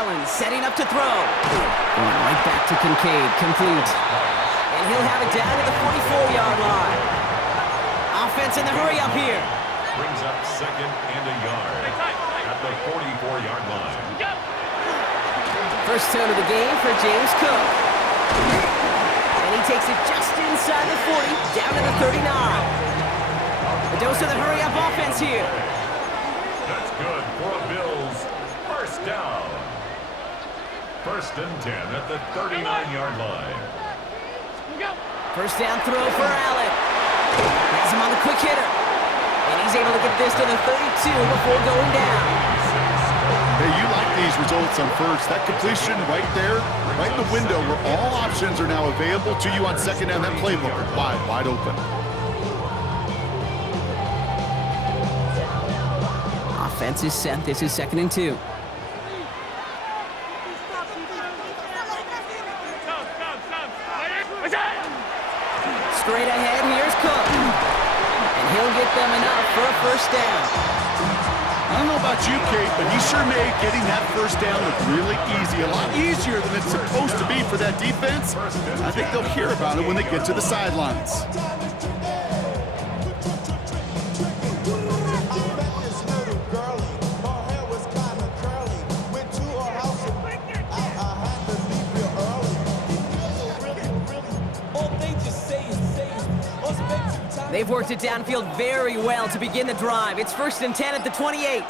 Allen setting up to throw. Going right back to Kincaid, complete. And he'll have it down to the 44-yard line. Offense in the hurry up here. Brings up second and a yard at the 44-yard line. First down of the game for James Cook. And he takes it just inside the 40, down to the 39. A dose of the hurry-up offense here. That's good for a Bills first down. First and 10 at the 39-yard line. First down throw for Allen. Has him on the quick hitter. And he's able to get this to the 32 before going down. Hey, you like these results on first. That completion right there, right in the window where all options are now available to you on second down. That playbook wide open. Offense is set. This is 2nd and 2. Straight ahead, here's Cook. And he'll get them enough for a first down. I don't know about you, Kate, but he sure made getting that first down look really easy. A lot easier than it's supposed to be for that defense. I think they'll hear about it when they get to the sidelines. They've worked it downfield very well to begin the drive. It's 1st and 10 at the 28.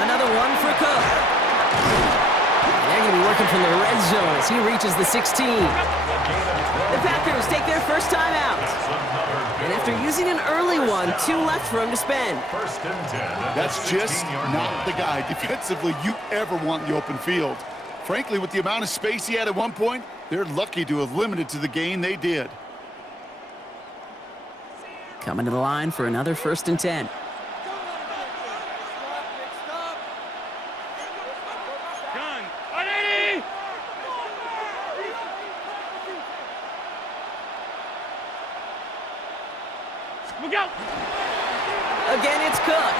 Another one for Cook. They're going to be working from the red zone as he reaches the 16. The Packers take their first time out. And after using an early one, 2 left for him to spend. First and 10. That's just not the guy defensively you ever want in the open field. Frankly, with the amount of space he had at one point, they're lucky to have limited to the gain they did. Coming to the line for another 1st and 10. Again, it's Cook.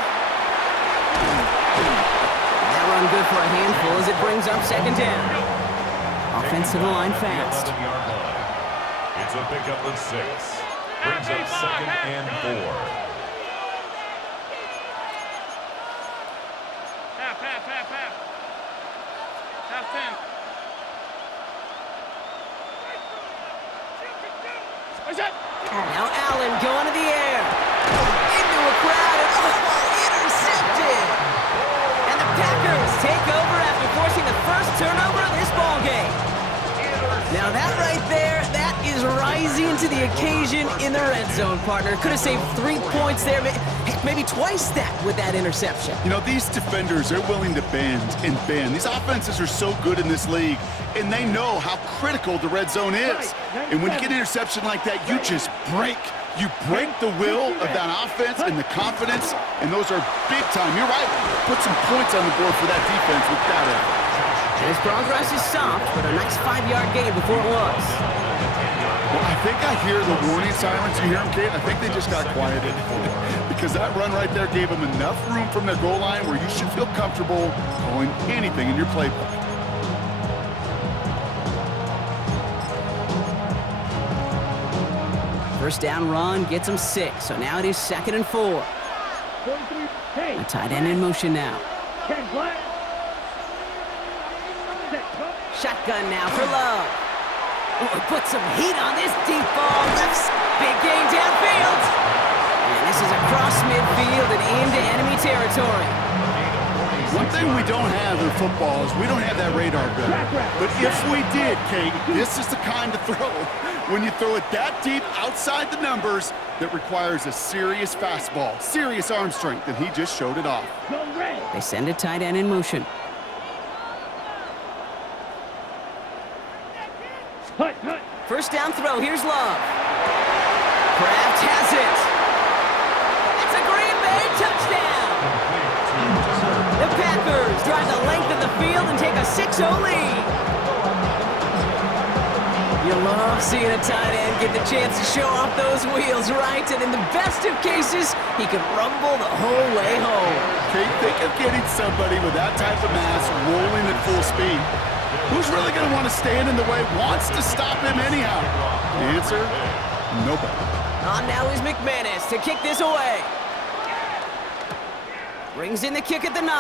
That run good for a handful as it brings up 2nd down. Offense to the line fast. It's a pickup of 6. Brings up 2nd and 4. Half 10. Now Allen going to the air. Into a crowd and intercepted. And the Packers take over after forcing the first turnover of this ballgame. Now that right there, that is rising to the occasion in the red zone, partner. Could have saved 3 points there, maybe twice that with that interception. You know, these defenders are willing to bend and bend. These offenses are so good in this league, and they know how critical the red zone is. And when you get an interception like that, you just break. You break the will of that offense and the confidence, and those are big time. You're right. Put some points on the board for that defense with that effort. His progress is stopped, but a nice 5-yard gain before it was. Well, I think I hear the warning sirens. You hear them, Kate? I think they just got quieted. Because that run right there gave them enough room from their goal line where you should feel comfortable calling anything in your playbook. First down run gets him 6, so now it is 2nd and 4. A tight end in motion now. Shotgun now for Love. Oh, put some heat on this deep ball. Lifts. Big gain downfield. And this is across midfield and into enemy territory. One thing we don't have in football is we don't have that radar gun. But if we did, Kate, this is the kind of throw. When you throw it that deep outside the numbers, that requires a serious fastball, serious arm strength, and he just showed it off. They send a tight end in motion. First down throw, here's Love. Kraft has it. It's a Green Bay touchdown. The Packers drive the length of the field and take a 6-0 lead. You love seeing a tight end get the chance to show off those wheels, right? And in the best of cases, he can rumble the whole way home. Okay, think of getting somebody with that type of mass rolling at full speed. Who's really going to want to stand in the way, wants to stop him anyhow? The answer, nobody. On now is McManus to kick this away. Brings in the kick at the 9.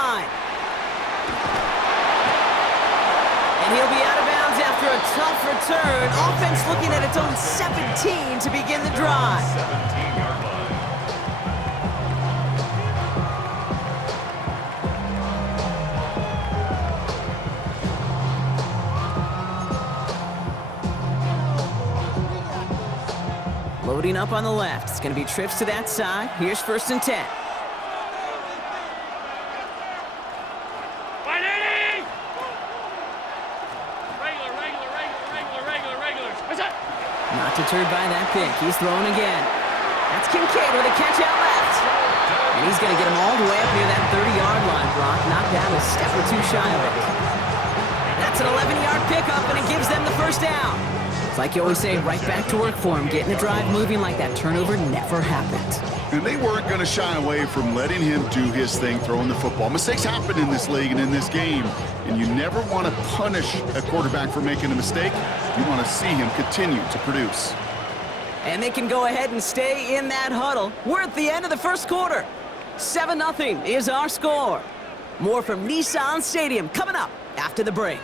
And he'll be out of bounds after a tough return. Offense looking at its own 17 to begin the drive. 17-yard line. Loading up on the left. It's going to be trips to that side. Here's 1st and 10. Not deterred by that pick. He's throwing again. That's Kincaid with a catch out left. And he's going to get him all the way up near that 30-yard line, Brock. Knocked down a step or two shy of it. That's an 11-yard pickup, and it gives them the 1st down. It's like you always say, right back to work for him. Getting the drive moving like that turnover never happened. And they weren't going to shy away from letting him do his thing, throwing the football. Mistakes happen in this league and in this game, and you never want to punish a quarterback for making a mistake. You want to see him continue to produce. And they can go ahead and stay in that huddle. We're at the end of the 1st quarter. 7-0 is our score. More from Nissan Stadium coming up after the break.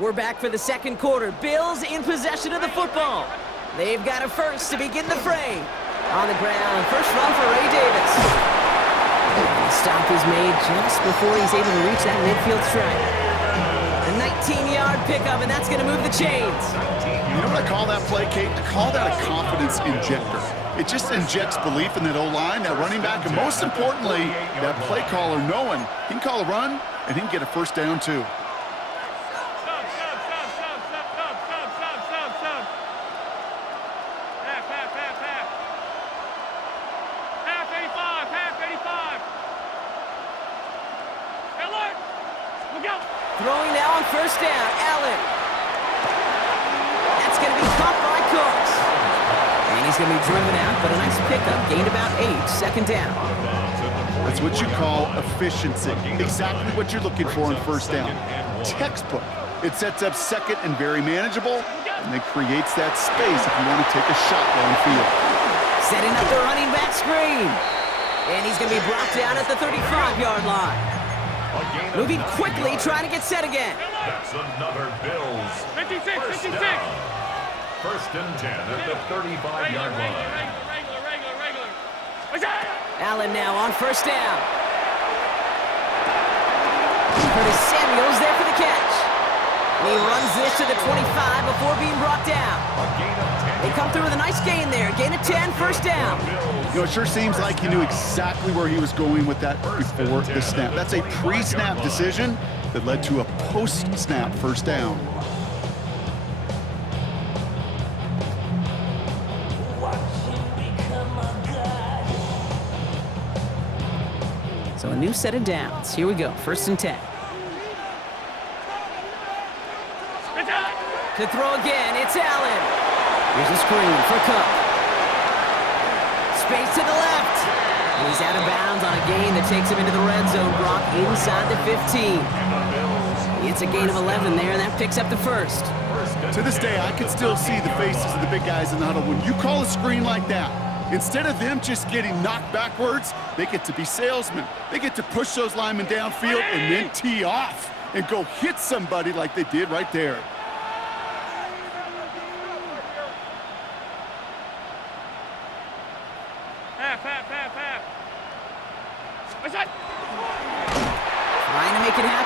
We're back for the 2nd quarter. Bills in possession of the football. They've got a 1st to begin the fray. On the ground, 1st run for Ray Davis. The stop is made just before he's able to reach that midfield strike. A 19-yard pickup, and that's going to move the chains. You know what I call that play, Kate? I call that a confidence injector. It just injects belief in that O-line, that running back, and most importantly, that play caller knowing he can call a run and he can get a 1st down too. Throwing now on 1st down, Allen. That's going to be caught by Cooks. And he's going to be driven out, but a nice pickup. Gained about 8, 2nd down. That's what you call efficiency. Exactly what you're looking for on 1st down. Textbook. It sets up 2nd and very manageable, and it creates that space if you want to take a shot downfield. Setting up the running back screen. And he's going to be brought down at the 35-yard line. Moving quickly, trying to get set again. That's another Bills. 56, 56. 1st and 10 at the 35-yard line. Allen now on 1st down. Curtis Samuel's there for the catch. He runs this to the 25 before being brought down. They come through with a nice gain there. Gain of 10, 1st down. You know, it sure seems like he knew exactly where he was going with that before the snap. That's a pre-snap decision that led to a post-snap 1st down. So a new set of downs. Here we go, 1st and 10. To throw again, it's Allen. Here's a screen for Cook. Space to the left. And he's out of bounds on a gain that takes him into the red zone, Brock, inside the 15. It's a gain of 11 there, and that picks up the 1st. To this day, I can still see the faces of the big guys in the huddle. When you call a screen like that, instead of them just getting knocked backwards, they get to be salesmen. They get to push those linemen downfield and then tee off and go hit somebody like they did right there. Trying to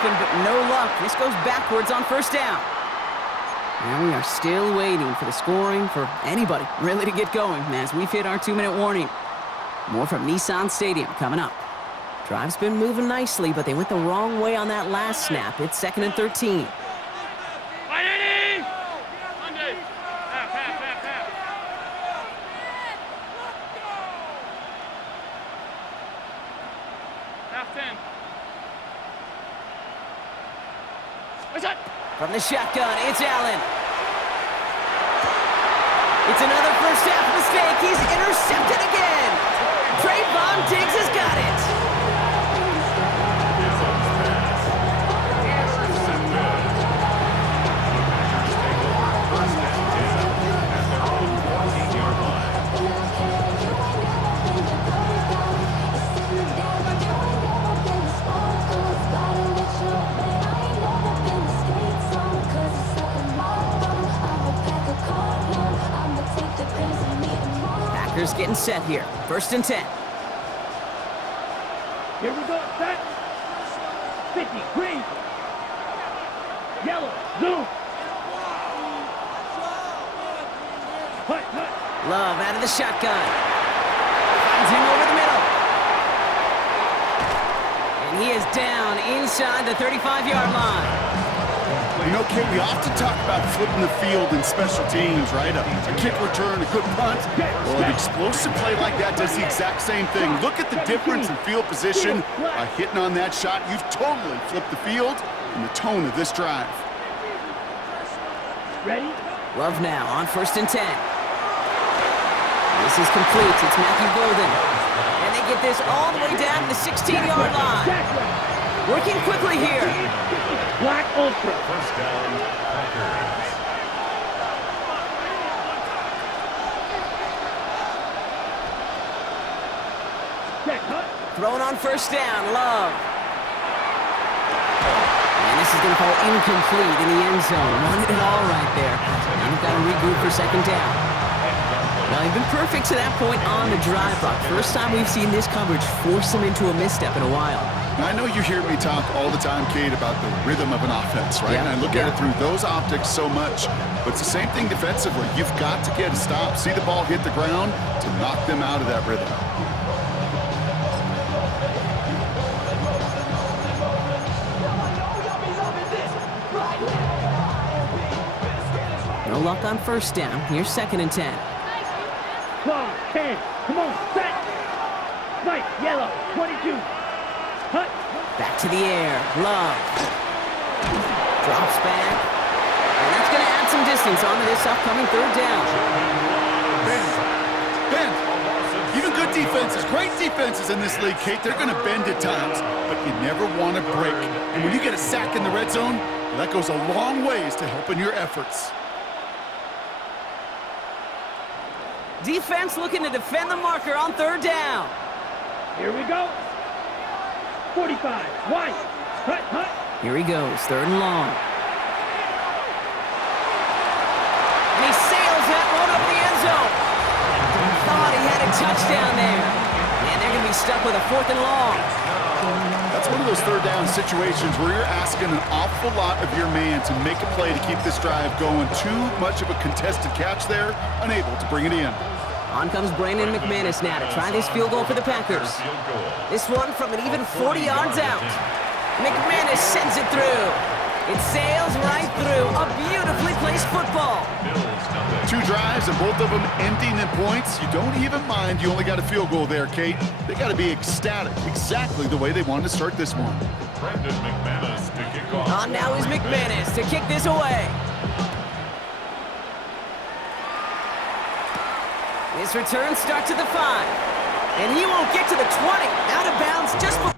open, but no luck. This goes backwards on first down. Now we are still waiting for the scoring for anybody really to get going as we've hit our 2-minute warning. More from Nissan Stadium coming up. Drive's been moving nicely, but they went the wrong way on that last snap. It's 2nd and 13. From the shotgun, it's Allen. It's another first half mistake. He's intercepted again. Trayvon Diggs has got it. Packers getting set here. 1st and 10. Here we go, set. 50, green. Yellow, zoom. Hut. Love out of the shotgun. Finds him over the middle. And he is down inside the 35-yard line. You know, Kate, we often talk about flipping the field in special teams, right? A kick return, a good punt. Well, an explosive play like that does the exact same thing. Look at the difference in field position. By hitting on that shot, you've totally flipped the field and the tone of this drive. Ready? Love now on 1st and 10. This is complete. It's Matthew Golden. And they get this all the way down to the 16-yard line. Working quickly here. Black Ultra. First down, Packers. Thrown on first down, Love. And this is going to fall incomplete in the end zone. Wanted it all right there. Now you've got to regroup for 2nd down. Well, you've been perfect to that point on the drive block. First time we've seen this coverage force him into a misstep in a while. Now, I know you hear me talk all the time, Kate, about the rhythm of an offense, right? Yeah. And I look at it through those optics so much. But it's the same thing defensively. You've got to get a stop, see the ball hit the ground to knock them out of that rhythm. No luck on first down. Here's 2nd and 10. 12, 10, come on, set. Right, yellow, 22. Hut. Back to the air. Love. Drops back. And that's going to add some distance onto this upcoming 3rd down. Bend. Even good defenses, great defenses in this league, Kate, they're going to bend at times, but you never want to break. And when you get a sack in the red zone, that goes a long ways to helping your efforts. Defense looking to defend the marker on 3rd down. Here we go. 45, wide. Hut. Here he goes, 3rd and long. And he sails that one up the end zone. Thought he had a touchdown there. And they're going to be stuck with a 4th and long. That's one of those 3rd down situations where you're asking an awful lot of your man to make a play to keep this drive going. Too much of a contested catch there, unable to bring it in. On comes Brandon McManus now to try this field goal for the Packers. This one from an even 40 yards out. McManus sends it through. It sails right through. A beautifully placed football. 2 drives and both of them ending in points. You don't even mind you only got a field goal there, Kate. They got to be ecstatic, exactly the way they wanted to start this one. Brandon McManus to kick off. On now is McManus to kick this away. This return starts at the 5. And he won't get to the 20. Out of bounds just before.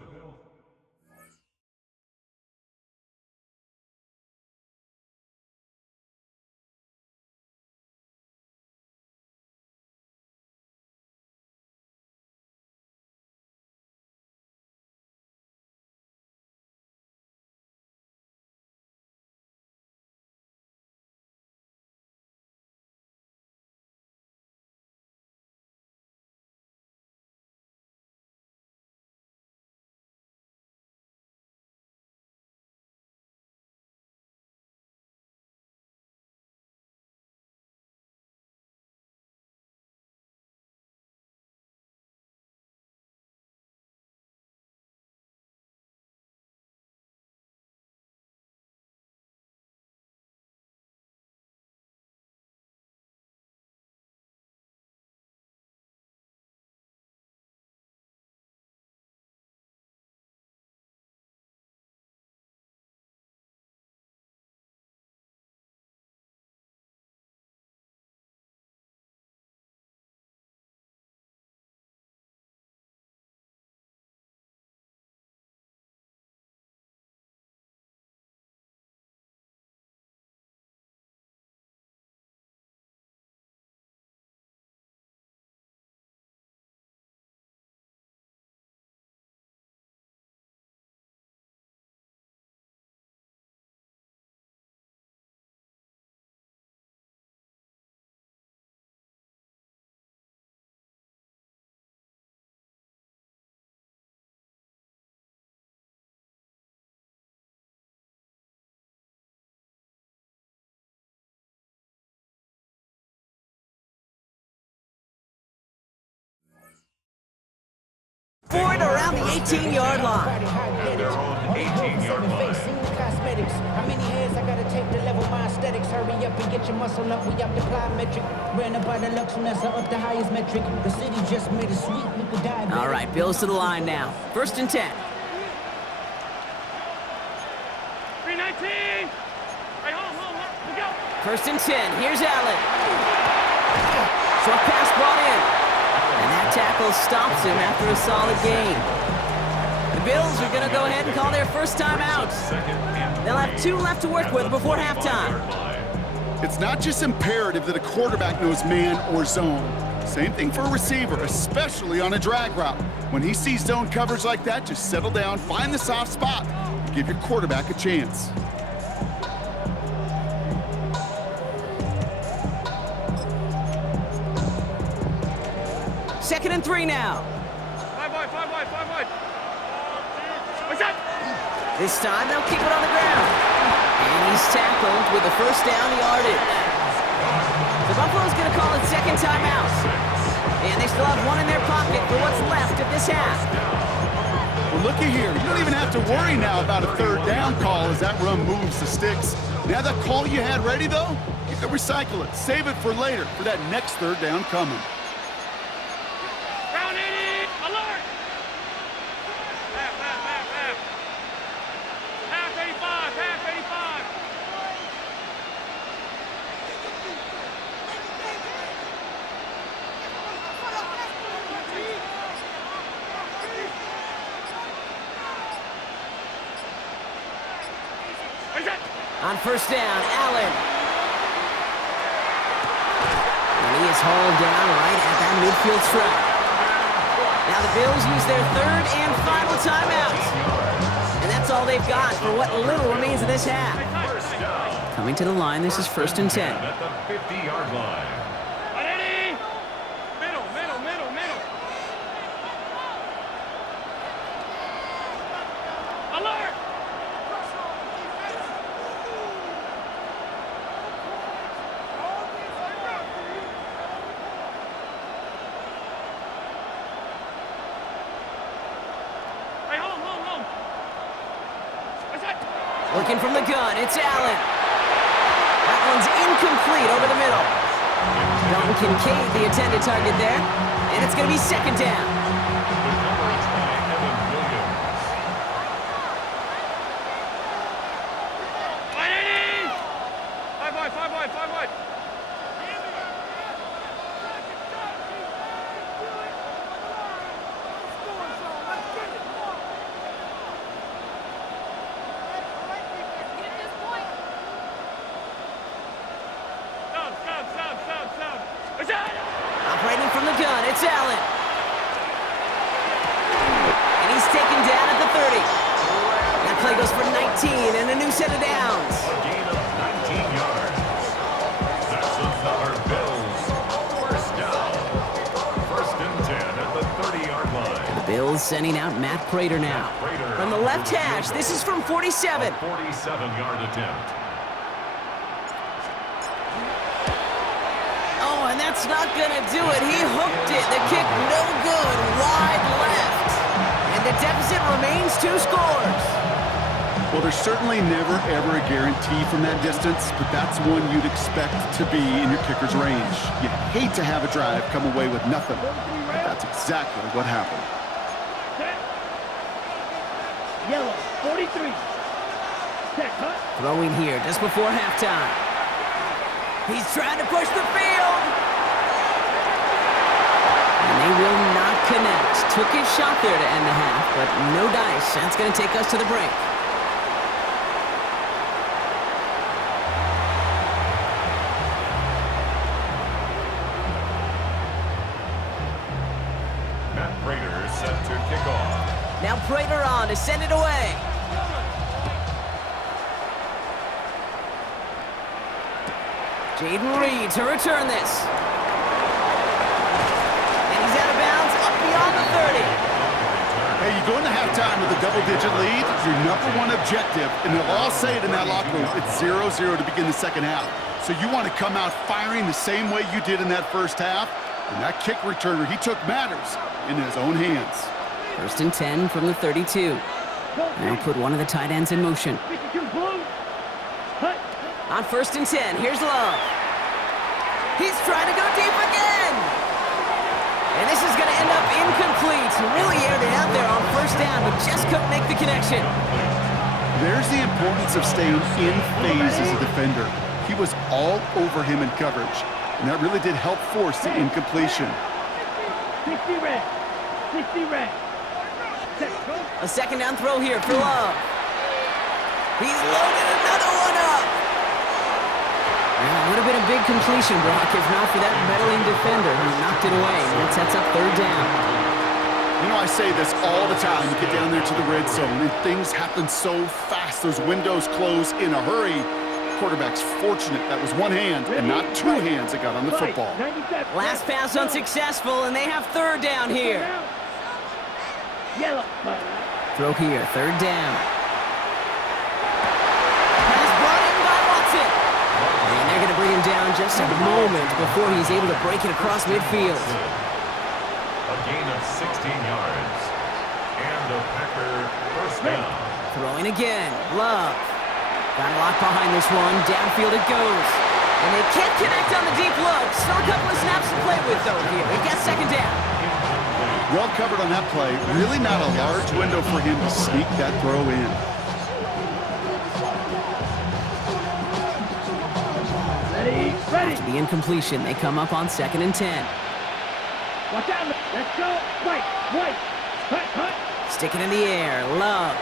for it around the 18-yard line. Their own 18-yard line. Cosmetics. How many hands I gotta take to level my aesthetics? Hurry up and get your muscle up. We up the plyometric. Ran up by the Lux Mesa up the highest metric. The city just made it sweet. We could die. All right, Bills to the line now. 1st and 10. 319. Right, home. We go. 1st and 10. Here's Allen. Short pass brought in. And that tackle stops him after a solid gain. The Bills are going to go ahead and call their first time out. They'll have 2 left to work with before halftime. It's not just imperative that a quarterback knows man or zone. Same thing for a receiver, especially on a drag route. When he sees zone coverage like that, just settle down, find the soft spot, and give your quarterback a chance. Second and 3 now. 5 wide. What's that? This time they'll keep it on the ground. And he's tackled with the first down yardage. The Buffalo's going to call it second timeout. And they still have 1 in their pocket for what's left of this half. Well, looky here. You don't even have to worry now about a 3rd down call as that run moves the sticks. Now that call you had ready, though, you can recycle it. Save it for later, for that next 3rd down coming. Round 80. Alert. Half 85. On 1st down, Allen. And he is hauled down right at that midfield stripe. Now the Bills use their 3rd and final timeout. And that's all they've got for what little remains of this half. Coming to the line, this is 1st and 10. At the 50-yard line. Middle. Alert. Right, home. What's that? Working from the gun, it's Allen. That one's incomplete over the middle. Dalton Kincaid, the intended target there. And it's going to be 2nd down. The coverage by Evan Williams. 180. 5 wide. Stop. What's that? Operating from the gun, it's Allen. And he's taken down at the 30. That play goes for 19 and a new set of downs. A gain of 19 yards. That's another Bills. 1st down. 1st and 10 at the 30-yard line. The Bills sending out Matt Prater now. From the left hash, this is from 47. 47-yard attempt. Oh, and that's not going to do it. He hooked it. The kick no good. Wide left. And the deficit remains 2 scores. Well, there's certainly never, ever a guarantee from that distance, but that's one you'd expect to be in your kicker's range. You hate to have a drive come away with nothing, but that's exactly what happened. Yellow, 43. Check, huh? Throwing here just before halftime. He's trying to push the field. And they will not connect. Took his shot there to end the half, but no dice. That's going to take us to the break. Matt Prater set to kick off. Now Prater on to send it away. Jaden Reed to return this. And he's out of bounds up beyond the 30. Hey, you go into halftime with a double-digit lead, your #1 objective, and they'll all say it in that locker room, it's 0-0 to begin the second half. So you want to come out firing the same way you did in that first half, and that kick returner, he took matters in his own hands. First and 10 from the 32. Now put one of the tight ends in motion. 52 blue. Hut. On first and 10, here's Love. He's trying to go deep again. And this is going to end up incomplete. He really aired it out there on first down, but just couldn't make the connection. There's the importance of staying in phase as a defender. He was all over him in coverage, and that really did help force the incompletion. 60 red. 60 red. Set, go. A second down throw here for Love. He's loaded another one up. Well, it would have been a big completion, Brock, if not for that meddling defender who knocked it away. And it sets up third down. You know, I say this all the time. You get down there to the red zone, and things happen so fast. Those windows close in a hurry. Quarterback's fortunate that was one hand and not two hands that got on the football. Last pass unsuccessful, and they have third down here. Yellow. Throw here, third down. Pass brought in by Watson. And they're going to bring him down just a moment before he's able to break it across midfield. A gain of 16 yards. And a Packer first down. Throwing again, Love. Got a lock behind this one. Downfield it goes. And they can't connect on the deep look. Still a couple of snaps to play with, though, here. He gets second down. Well covered on that play. Really not a large window for him to sneak that throw in. Ready. Ready. The incompletion, they come up on second and 10. Watch out. Let's go. White. White. Hut. Hut. Stick it in the air. Love.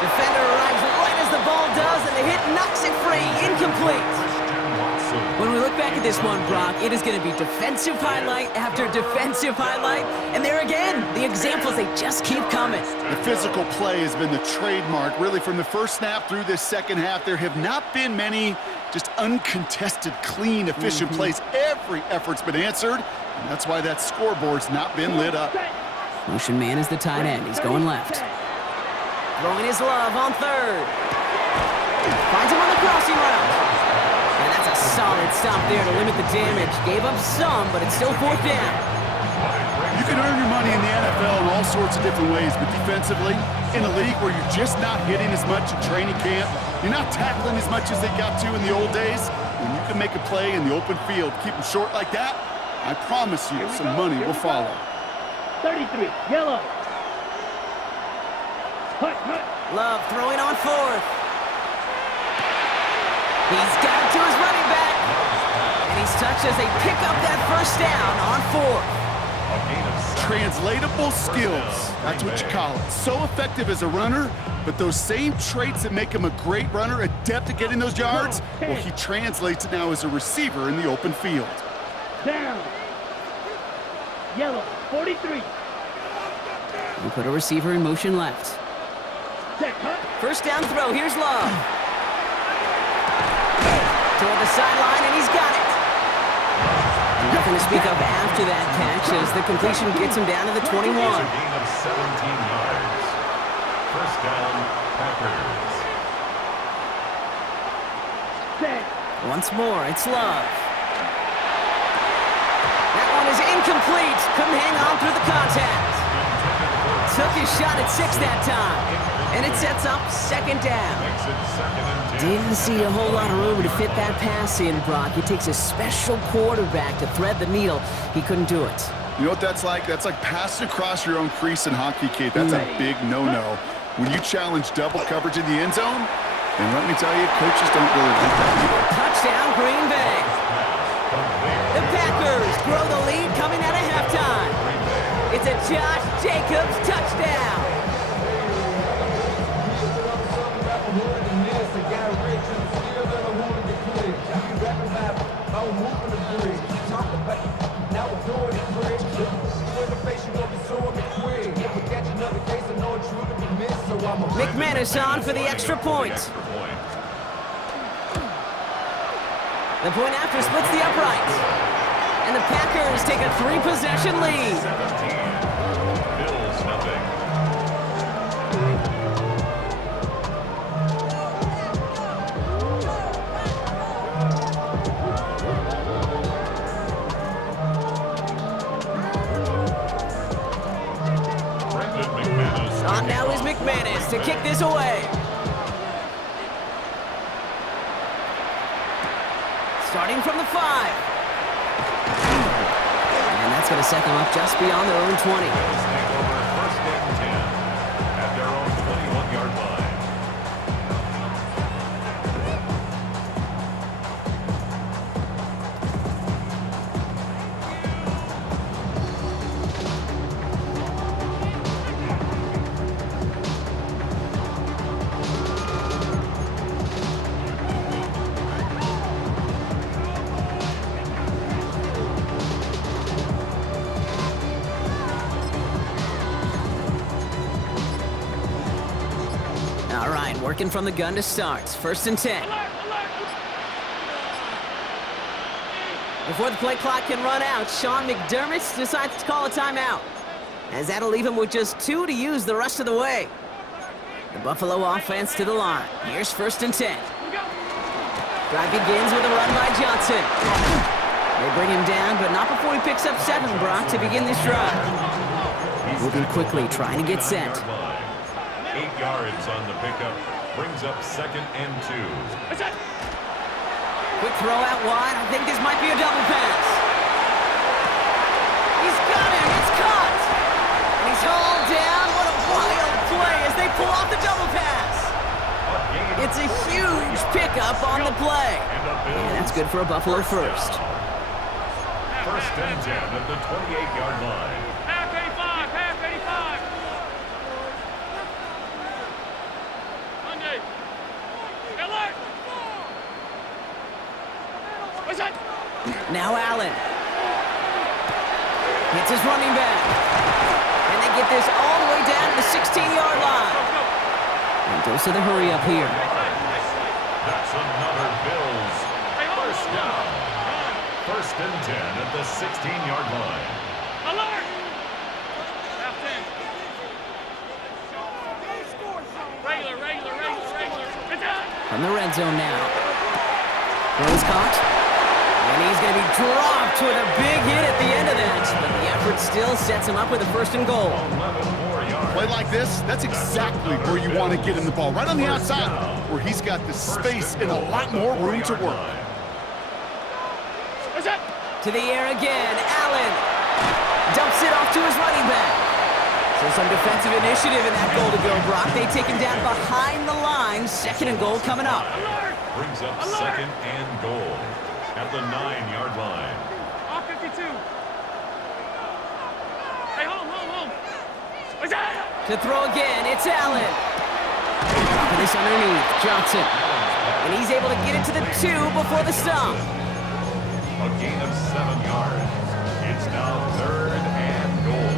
Defender arrives right as the ball does, and the hit knocks it free. Incomplete. When we look back at this one, Brock, it is going to be defensive highlight after defensive highlight. And there again, the examples, they just keep coming. The physical play has been the trademark. Really, from the first snap through this second half, there have not been many just uncontested, clean, efficient plays. Every effort's been answered, and that's why that scoreboard's not been lit up. Motion man is the tight end. He's going left. Throwing his Love on third. Finds him on the crossing route. And that's a solid stop there to limit the damage. Gave up some, but it's still fourth down. You can earn your money in the NFL in all sorts of different ways, but defensively, in a league where you're just not hitting as much in training camp, you're not tackling as much as they got to in the old days, when you can make a play in the open field, keep them short like that, I promise you some money will follow. 33. Yellow. Hut. Hut. Love throwing on fourth. He's got it to his running back. And he's touched as they pick up that first down on fourth. Translatable skills, that's what you call it. So effective as a runner, but those same traits that make him a great runner, adept at getting those yards, well, he translates it now as a receiver in the open field. Down. Yellow. 43. We put a receiver in motion left. Set. Hut. First down throw, here's Love. Toward the sideline, and he's got it. Nothing to speak of after that catch as the completion gets him down to the 21. A gain of 17 yards. First down, Packers. Set. Once more, it's Love. That one is incomplete. Couldn't hang on through the contact. Took his shot at 6 that time. And it sets up second down. Makes it second and 10. Didn't see a whole lot of room to fit that pass in, Brock. It takes a special quarterback to thread the needle. He couldn't do it. You know what that's like? That's like passing across your own crease in hockey, Kate. That's a big no-no. When you challenge double coverage in the end zone, and let me tell you, coaches don't really like that either. Touchdown, Green Bay. The Packers grow the lead coming out of halftime. It's a Josh Jacobs touchdown. McManus on for the extra point. The point after splits the uprights. And the Packers take a 3-possession lead. 17. Bills nothing. starting from the 5. And that's going to set them up just beyond their own 20. Bills take over first and 10 at their own 21-yard line. All right, working from the gun to start. First and 10. Before the play clock can run out, Sean McDermott decides to call a timeout, as that'll leave him with just 2 to use the rest of the way. The Buffalo offense to the line. Here's first and 10. Drive begins with a run by Johnson. They bring him down, but not before he picks up 7, Brock, to begin this drive. Moving quickly, trying to get set. 8 yards on the pickup. Brings up second and 2. Quick throw out wide. I think this might be a double pass. He's got him. It's caught. And he's hauled down. What a wild play as they pull off the double pass. It's a huge pickup on the play. And that's good for a Buffalo first. First and 10 at the 28-yard line. Half 85, half 85. Monday. Alert. What's that? Now Allen. Hits his running back. And they get this all the way down to the 16-yard line. And goes to the hurry up here. That's another Bills first down. First and 10 at the 16-yard line. Alert. Half 10. Regular. It's out. From the red zone now. Throws caught. And he's going to be dropped with a big hit at the end of that. But the effort still sets him up with a first and goal. 11 more yards. Play like this, that's exactly where you want to get him the ball. Right on the outside, where he's got the space and a lot more room to work. What's that? To the air again. Allen dumps it off to his running back. So some defensive initiative in that goal to go, Brock. They take him down behind the line. Second and goal coming up. Brings up second and goal at the 9-yard line. Off 52. Hey, home. What's that? To throw again, it's Allen. Dropping this underneath, Johnson. And he's able to get it to the 2 before the stop. A gain of 7 yards. It's now third and goal.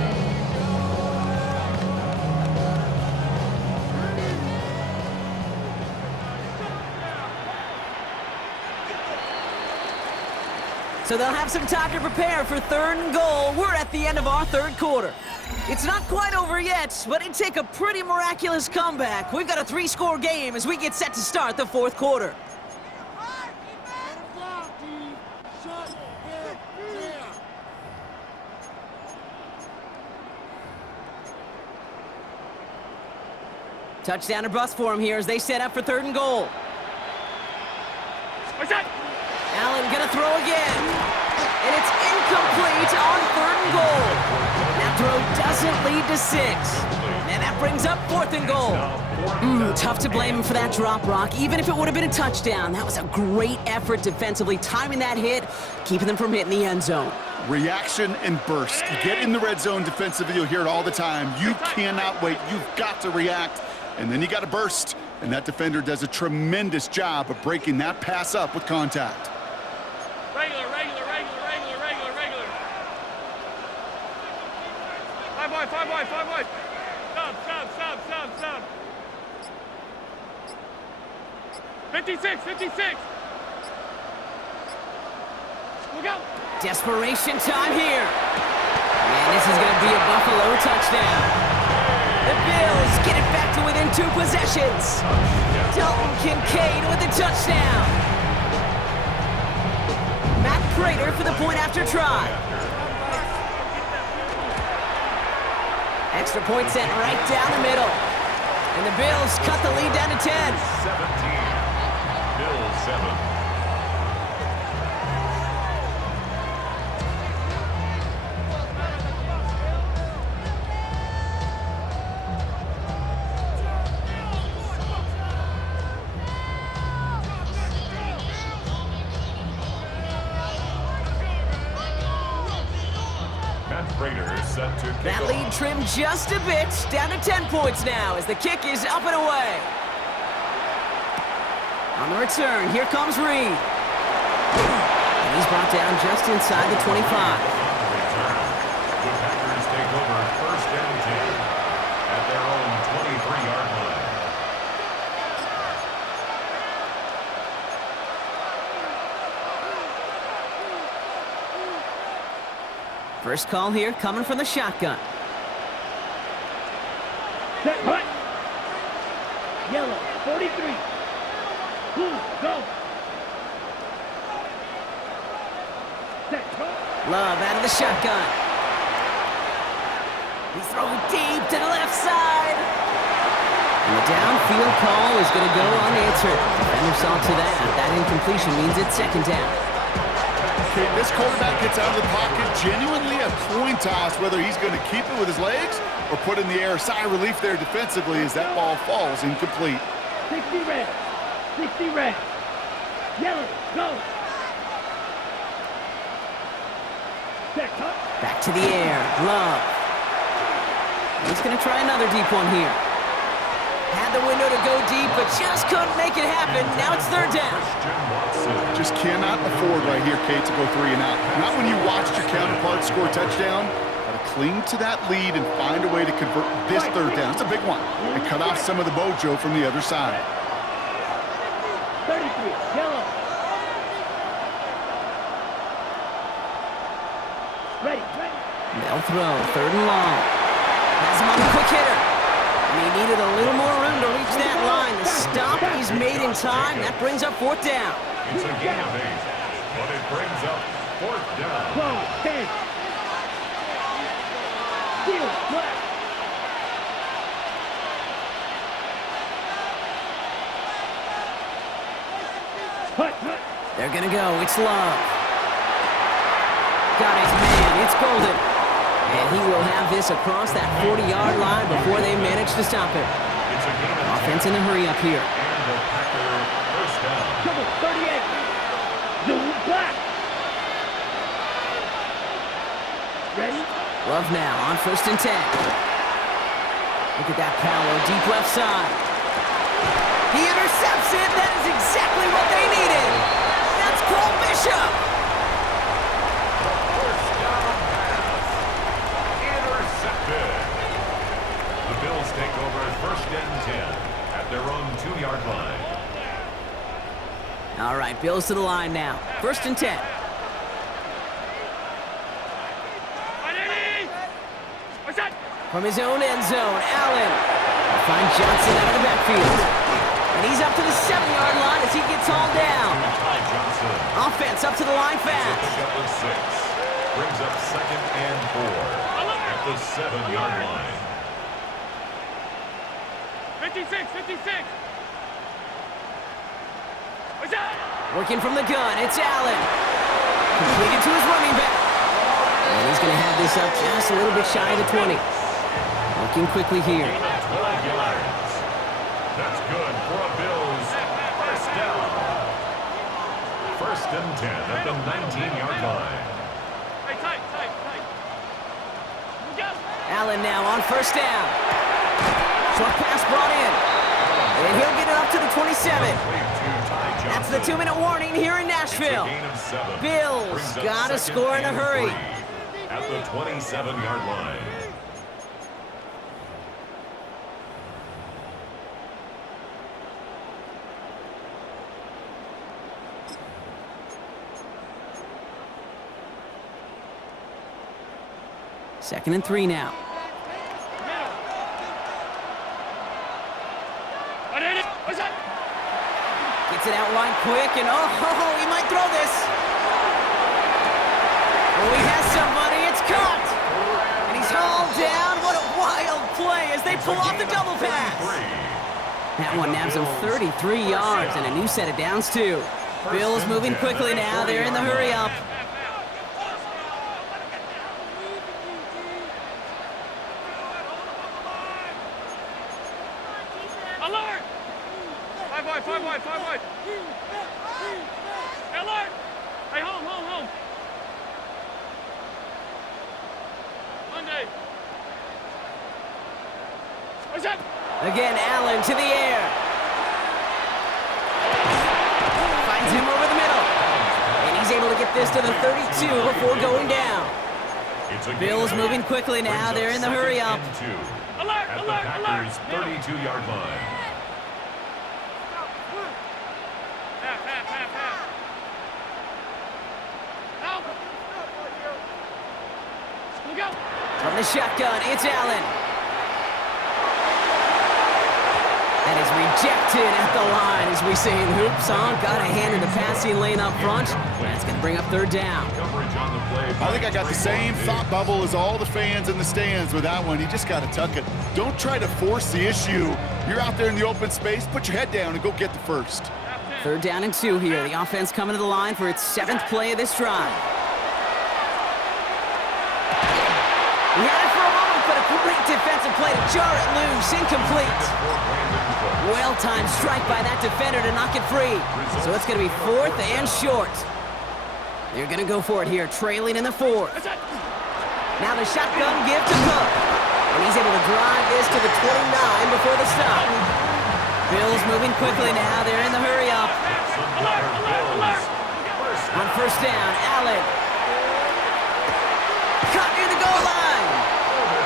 So they'll have some time to prepare for third and goal. We're at the end of our third quarter. It's not quite over yet, but it'd take a pretty miraculous comeback. We've got a 3-score game as we get set to start the fourth quarter. Touchdown or bust for him here as they set up for third and goal. What's that? Allen gonna throw again. And it's incomplete on third and goal. That throw doesn't lead to 6. And that brings up fourth and goal. Tough to blame him for that drop, Rock. Even if it would have been a touchdown, that was a great effort defensively, timing that hit, keeping them from hitting the end zone. Reaction and burst. You get in the red zone defensively, you'll hear it all the time. You cannot wait. You've got to react. And then you got to burst. And that defender does a tremendous job of breaking that pass up with contact. Regular. 5 wide. Stop. 56. Look out. Desperation time here. And this is going to be a Buffalo touchdown. The Bills get it back to within 2 possessions. Dalton Kincaid with the touchdown. Matt Prater for the point after try. Extra point sent right down the middle. And the Bills cut the lead down to 10. 17. Bills 7. Raiders set to kick That off. lead trimmed just a bit, down to 10 points now as the kick is up and away. On the return, here comes Reed. And he's brought down just inside the 25. The Packers take over first and 10 at their own 23-yard line. First call here coming from the shotgun. Set, hut. Yellow, 43. Blue, go. Set, hut. Love out of the shotgun. He's throwing deep to the left side. And the downfield call is going to go unanswered. Defender saw to that. That incompletion means it's second down. Okay, this quarterback gets out of the pocket, genuinely a coin toss whether he's going to keep it with his legs or put in the air. Sigh of relief there defensively as that ball falls incomplete. 60 red. 60 red. Yellow, go. Set, hut. Back to the air. Love. He's going to try another deep one here. Had the window to go deep, but just couldn't make it happen. Now it's third down. Just cannot afford right here, Kate, to go 3 and out. Not when you watched your counterpart score a touchdown. Got to cling to that lead and find a way to convert this third down. It's a big one. And cut off some of the mojo from the other side. 33, yellow. Ready, ready. They'll throw. Third and long. Has him on the quick hitter. And he needed a little more room to reach that line. The stop he's made in time. That brings up fourth down. It's a gain of 8, but it brings up fourth down. Close, 10. Steal, left. Hut, hut. They're going to go. It's Love. Got his man. It's Golden. And he will have this across that 40-yard line before they manage to stop him. It's a gain of Offense in a hurry up here. and the Packer first down. Double, 38. Zoom, black. Ready? Love now on first and 10. Look at that power, deep left side. He intercepts it. That is exactly what they needed. That's Cole Bishop. First down pass. Intercepted. The Bills take over first and 10 at their own 2-yard line. All right, Bills to the line now. First and 10. From his own end zone, Allen will find Johnson out of the backfield. And he's up to the 7-yard line as he gets hauled down. Ty Johnson. Offense up to the line fast. Pick up a 6. Brings up second and 4 at the 7-yard line. 56, 56. What's that? Working from the gun, it's Allen. Completed to his running back. And he's going to have this up just a little bit shy of the 20. Looking quickly here. 12 yards. That's good for a Bills first down. First and 10 at the 19-yard line. Hey, tight. Go. Allen now on first down. Short pass brought in. And he'll get it up to the 27. That's the 2-minute warning here in Nashville. Bills got to score in a hurry. At the 27-yard line. Second and 3 now. Gets it out wide quick, and he might throw this. Oh, he has somebody. It's caught. And he's hauled down. What a wild play as they pull off the double pass. That one nabs him 33 yards and a new set of downs, too. Bills moving quickly now. They're in the hurry up. Alert! 5 wide. Alert! Hey, home. Again, Allen to the air. Finds him over the middle. And he's able to get this to the 32 before going down. Bills moving quickly now. They're in the hurry up. Alert, at the Packers' 32-yard line. From the shotgun, it's Allen. That is rejected at the line, as we say in Hoop Song. Got a hand in the passing lane up front. That's going to bring up third down. I think I got the same thought bubble as all the fans in the stands with that one. You just got to tuck it. Don't try to force the issue. You're out there in the open space. Put your head down and go get the first. Third down and 2 here. The offense coming to the line for its 7th play of this drive. He had it for a moment, but a great defensive play to jar it loose. Incomplete. Well-timed strike by that defender to knock it free. So it's going to be 4th and short. They're going to go for it here, trailing in the 4th. Now the shotgun give to Cook. And he's able to drive this to the 29 before the stop. Bills moving quickly now. They're in the hurry up. On first down, Allen. Cut near the goal line.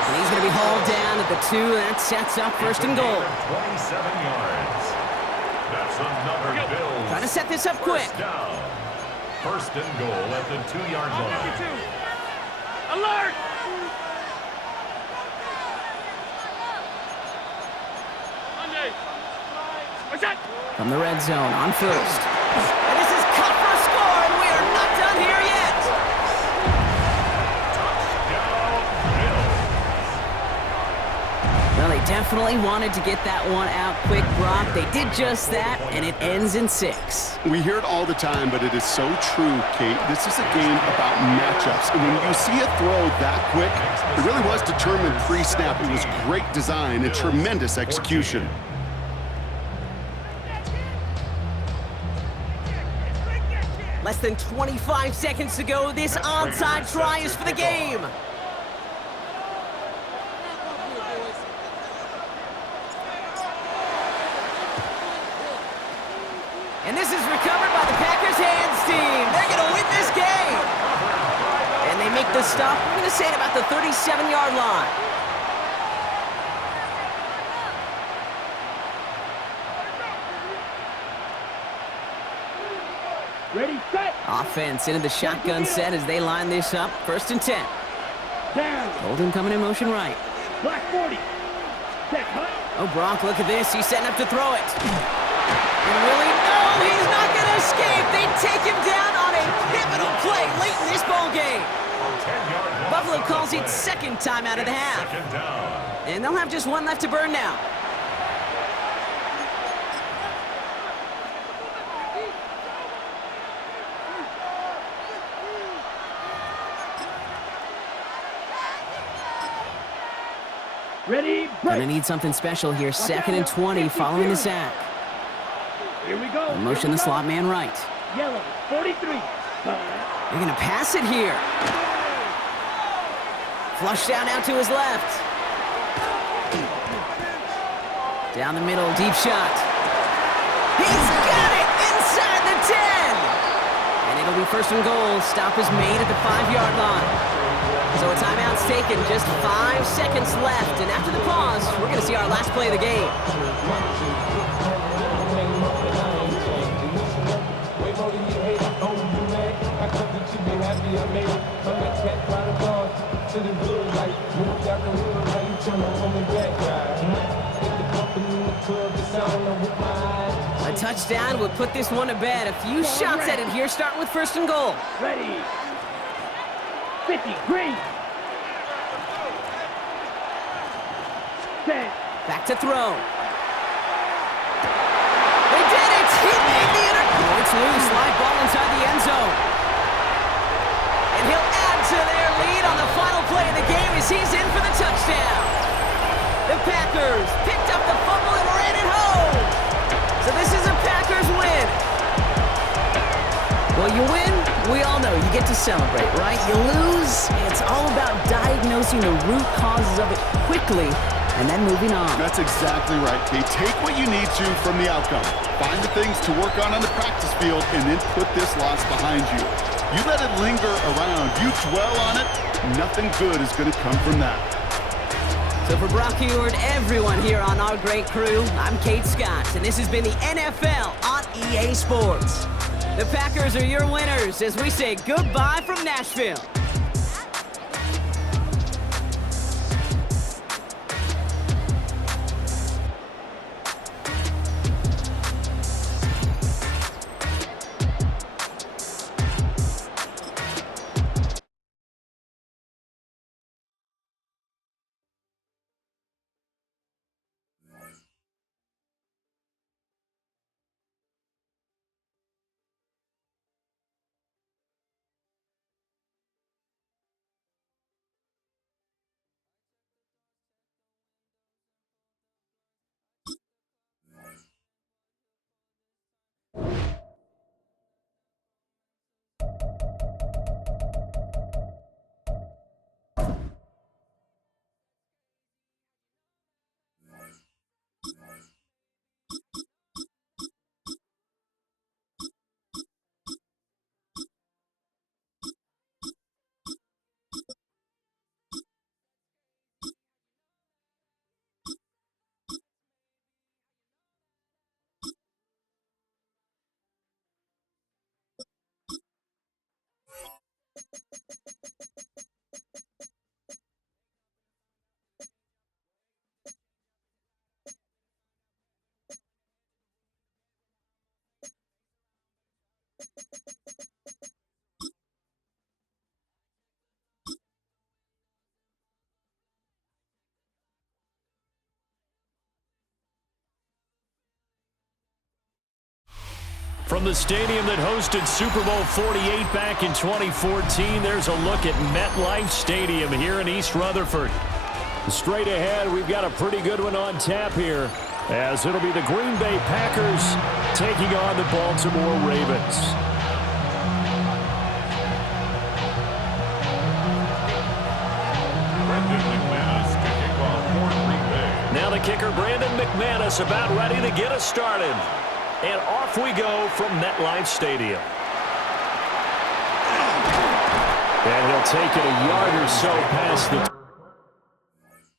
And he's going to be hauled down at the 2. That sets up first and goal. 27 yards. That's another Bills. Trying to set this up quick. First and goal at the 2-yard line. Alert! From the red zone on first. And this is cut for a score, and we are not done here yet. Well, they definitely wanted to get that one out quick, Brock. They did just that, and it ends in 6. We hear it all the time, but it is so true, Kate. This is a game about matchups. And when you see a throw that quick, it really was determined pre-snap. It was great design and tremendous execution. Less than 25 seconds to go. This onside try is for the game. And this is recovered by the Packers hands team. They're going to win this game. And they make the stop, we're going to say, at about the 37-yard line. Ready, set. Offense into the shotgun set as they line this up. First and 10. Down. Holden coming in motion right. Black 40. Set, hut. Oh, Brock, look at this. He's setting up to throw it. And really, no, he's not going to escape. They take him down on a pivotal play late in this ball game. Buffalo calls it second time out of the half. And they'll have just one left to burn now. Ready, Gonna break. need something special here. Second and 20 following the sack. Here we go. Motion the slot man right. Yellow, 43. They're gonna pass it here. Flush down out to his left. Down the middle, deep shot. He's got it inside the 10. And it'll be first and goal. Stop is made at the 5-yard line. So a timeout's taken, just 5 seconds left. And after the pause, we're gonna see our last play of the game. A touchdown would put this one to bed. A few shots at it here, starting with first and goal. Ready. 50, green. Set. Back to throw. They did it! He made the Oh, it's loose. Live ball inside the end zone. And he'll add to their lead on the final play of the game as he's in for the touchdown. The Packers picked up the fumble and ran it home. So this is a Packers win. Well, you win We all know you get to celebrate, right? You lose, it's all about diagnosing the root causes of it quickly and then moving on. That's exactly right, Kate. Take what you need to from the outcome. Find the things to work on the practice field and then put this loss behind you. You let it linger around. You dwell on it, nothing good is going to come from that. So for Brock Ewart, everyone here on our great crew, I'm Kate Scott, and this has been the NFL on EA Sports. The Packers are your winners as we say goodbye from Nashville. From the stadium that hosted Super Bowl 48 back in 2014, there's a look at MetLife Stadium here in East Rutherford. Straight ahead, we've got a pretty good one on tap here, as it'll be the Green Bay Packers taking on the Baltimore Ravens. Now the kicker, Brandon McManus, about ready to get us started. And off we go from MetLife Stadium. And he'll take it a yard or so past the